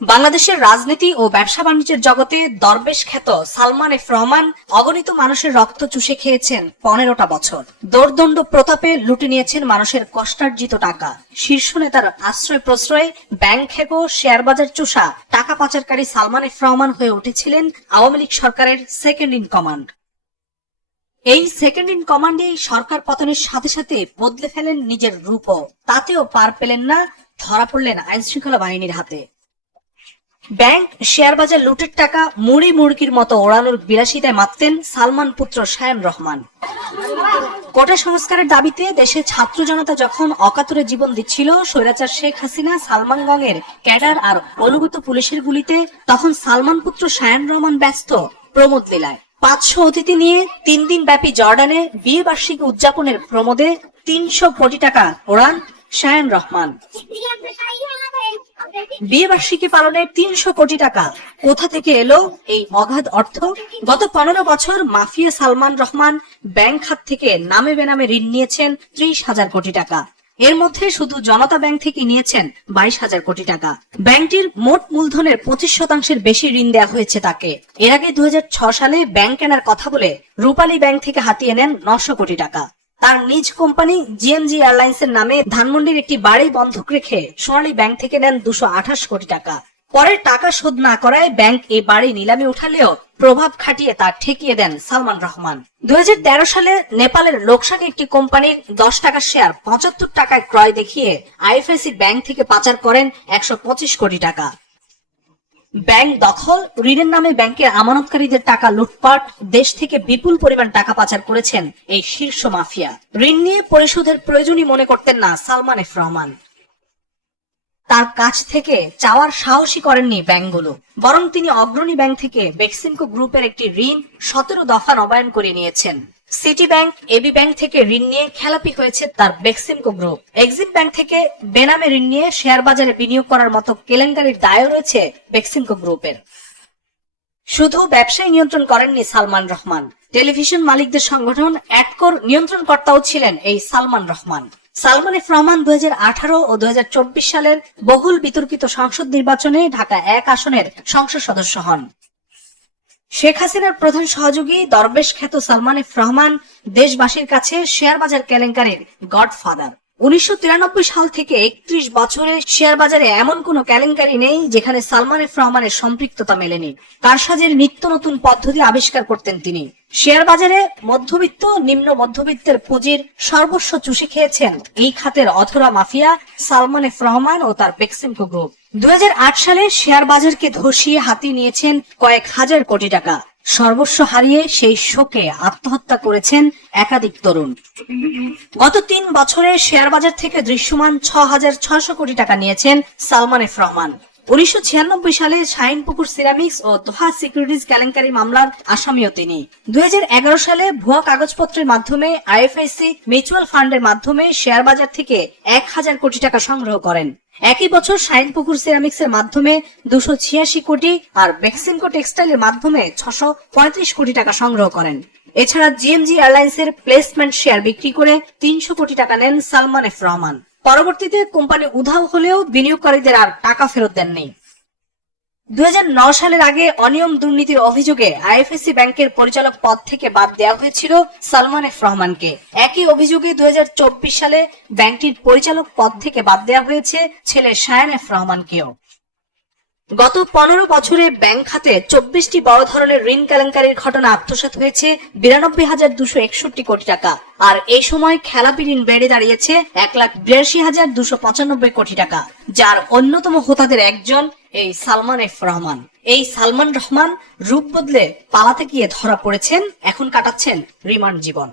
বাংলাদেশের রাজনীতি ও ব্যবসা বাণিজ্যের জগতে দরবেশ খ্যাত সালমান এফ রহমান অগণিত মানুষের রক্ত চুষে খেয়েছেন পনেরোটা বছর। দোর্দণ্ড প্রতাপে লুটে নিয়েছেন মানুষের কষ্টার্জিত টাকা। শীর্ষ নেতার আশ্রয় প্রশ্রয়ে ব্যাংক খেকো শেয়ার বাজার চুষা টাকা পাচারকারী সালমান এফ রহমান হয়ে উঠেছিলেন আওয়ামী লীগ সরকারের সেকেন্ড ইন কমান্ড। এই সেকেন্ড ইন কমান্ডে সরকার পতনের সাথে সাথে বদলে ফেলেন নিজের রূপও। তাতেও পার পেলেন না, ধরা পড়লেন আইন শৃঙ্খলা বাহিনীর হাতে। ব্যাংক শেয়ার বাজার লুটের টাকা মুড়ি মুড়কির মতো ওড়ানোর বিলাসিতায় মাততেন সালমান পুত্র শায়ান রহমান। কোটা সংস্কারের দাবিতে দেশের ছাত্র জনতা যখন অকাতরে জীবন দিচ্ছিল, স্বৈরাচার শেখ হাসিনা সালমানগঞ্জের ক্যাডার আর অনুগত পুলিশের গুলিতে তখন সালমান পুত্র শায়ান রহমান ব্যস্ত প্রমোদ লীলায়। পাঁচশো অতিথি নিয়ে তিন দিন ব্যাপী জর্ডানে বিয়ে বার্ষিকী উদযাপনের প্রমোদে তিনশো কোটি টাকা ওড়ান শায়ান রহমান। বিয়ে বার্ষিকী পালনে তিনশো কোটি টাকা। কোথা থেকে এলো এই অগাধ অর্থ? গত পনেরো বছর মাফিয়া সালমান রহমান ব্যাংক খাত থেকে নামে বেনামে ঋণ নিয়েছেন ত্রিশ হাজার কোটি টাকা। এর মধ্যে শুধু জনতা ব্যাংক থেকে নিয়েছেন বাইশ হাজার কোটি টাকা। ব্যাংকটির মোট মূলধনের পঁচিশ শতাংশের বেশি ঋণ দেওয়া হয়েছে তাকে। এর আগে দু সালে ব্যাংক কেনার কথা বলে রূপালী ব্যাংক থেকে হাতিয়ে নেন নশো কোটি টাকা। তার নিজ কোম্পানি জিএমজি এয়ারলাইন্স এর নামে ধানমন্ডির একটি বাড়ি বন্ধক রেখে সোনালী ব্যাংক থেকে নেন দুশো আঠাশ কোটি টাকা। পরে টাকা শোধ না করায় ব্যাংক এই বাড়ি নিলামে উঠালেও প্রভাব খাটিয়ে তা ঠেকিয়ে দেন সালমান রহমান। দুই হাজার তেরো সালে নেপালের লোকসানি একটি কোম্পানির দশ টাকার শেয়ার পঁচাত্তর টাকায় ক্রয় দেখিয়ে আইএফআইসি ব্যাংক থেকে পাচার করেন একশো পঁচিশ কোটি টাকা। ব্যাংক দখল, ঋণের নামে ব্যাংকের আমানতকারীদের টাকা লুটপাট, দেশ থেকে বিপুল পরিমাণ টাকা পাচার করেছেন এই শীর্ষ মাফিয়া। ঋণ নিয়ে পরিশোধের প্রয়োজনই মনে করতেন না সালমান এফ রহমান। তার কাছ থেকে চাওয়ার সাহসী করেননি ব্যাংকগুলো, বরং তিনি অগ্রণী ব্যাংক থেকে বেক্সিমকো গ্রুপের একটি ঋণ সতেরো দফা নবায়ন করে নিয়েছেন। সিটি ব্যাংক এবি ব্যাংক থেকে ঋণ নিয়ে খেলাপি হয়েছে তার বেক্সিমকো গ্রুপ। এক্সিম ব্যাংক থেকে বেনামে ঋণ নিয়ে শেয়ার বাজারে বিনিয়োগ করার মতো কেলেঙ্কারির দায়ও রয়েছে বেক্সিমকো গ্রুপের। শুধু ব্যবসায় নিয়ন্ত্রণ করেননি সালমান রহমান। টেলিভিশন মালিকদের সংগঠন অ্যাডকোর নিয়ন্ত্রণকর্তাও ছিলেন এই সালমান রহমান। সালমান এফ রহমান দুই হাজার আঠারো ও দুই হাজার চব্বিশ সালের বহুল বিতর্কিত সংসদ নির্বাচনে ঢাকা এক আসনের সংসদ সদস্য হন। শেখ হাসিনার প্রধান সহযোগী দরবেশ খ্যাত সালমান এফ রহমান দেশবাসীর কাছে শেয়ার বাজার কেলেঙ্কারির গডফাদার। উনিশশো সাল থেকে একত্রিশ বছরে শেয়ার বাজারে এমন কোনো কেলেঙ্কারি নেই যেখানে সালমান এফ রহমানের সম্পৃক্ততা মেলেনি। তার সাজের নিত্য নতুন পদ্ধতি আবিষ্কার করতেন তিনি। শেয়ার বাজারে মধ্যবিত্ত, নিম্ন মধ্যবিত্তের পুঁজির সর্বস্ব চুষে খেয়েছেন এই খাতের অধরা মাফিয়া সালমান এফ রহমান ও তার বেক্সিমকো গ্রুপ। দুই হাজার আট সালে শেয়ার বাজারকে ধসিয়ে হাতি নিয়েছেন কয়েক হাজার কোটি টাকা। সর্বস্ব হারিয়ে সেই শোকে আত্মহত্যা করেছেন একাধিক তরুণ। গত তিন বছরে শেয়ার বাজার থেকে দৃশ্যমান ছ হাজার ছশো কোটি টাকা নিয়েছেন সালমান এফ রহমান। উনিশশো ছিয়ানব্বই সালে শাহিনপুকুর সিরামিক্স ও দোহা সিকিউরিটিজ কেলেঙ্কারি মামলার আসামিও তিনি। দুই হাজার এগারো সালে ভুয়া কাগজপত্রের মাধ্যমে আইএফআইসি মিউচুয়াল ফান্ডের মাধ্যমে শেয়ার বাজার থেকে এক হাজার কোটি টাকা সংগ্রহ করেন। একই বছর শাইনপুকুর সিরামিক্সের মাধ্যমে দুশো ছিয়াশি কোটি আর মেক্সিমকো টেক্সটাইলের মাধ্যমে ছশো পঁয়ত্রিশ কোটি টাকা সংগ্রহ করেন। এছাড়া জিএমজি এয়ারলাইন্সের প্লেসমেন্ট শেয়ার বিক্রি করে তিনশো কোটি টাকা নেন সালমান এফ রহমান। পরবর্তীতে কোম্পানি উধাও হলেও বিনিয়োগকারীদের আর টাকা ফেরত দেননি। দুই হাজার নয় সালের আগে অনিয়ম দুর্নীতির অভিযোগে আইএফএসি ব্যাংকের পরিচালক পদ থেকে বাদ দেওয়া হয়েছিল সালমান এফ রহমানকে। একই অভিযোগে দুই হাজার চব্বিশ সালে ব্যাংকটির পরিচালক পদ থেকে বাদ দেওয়া হয়েছে ছেলে শায়ান এফ রহমানকেও। গত পনেরো বছরে ব্যাংক খাতে চব্বিশটি বড় ধরনের ঋণ কেলেঙ্কারির ঘটনা আত্মসাৎ হয়েছে বিরানব্বই হাজার দুশো একষট্টি কোটি টাকা। আর এই সময় খেলাপি ঋণ বেড়ে দাঁড়িয়েছে এক লাখ বিরাশি হাজার দুশো পঁচানব্বই কোটি টাকা, যার অন্যতম হোতাদের একজন এই সালমান এফ রহমান। এই সালমান রহমান রূপ বদলে পালাতে গিয়ে ধরা পড়েছেন, এখন কাটাচ্ছেন রিমান্ড জীবন।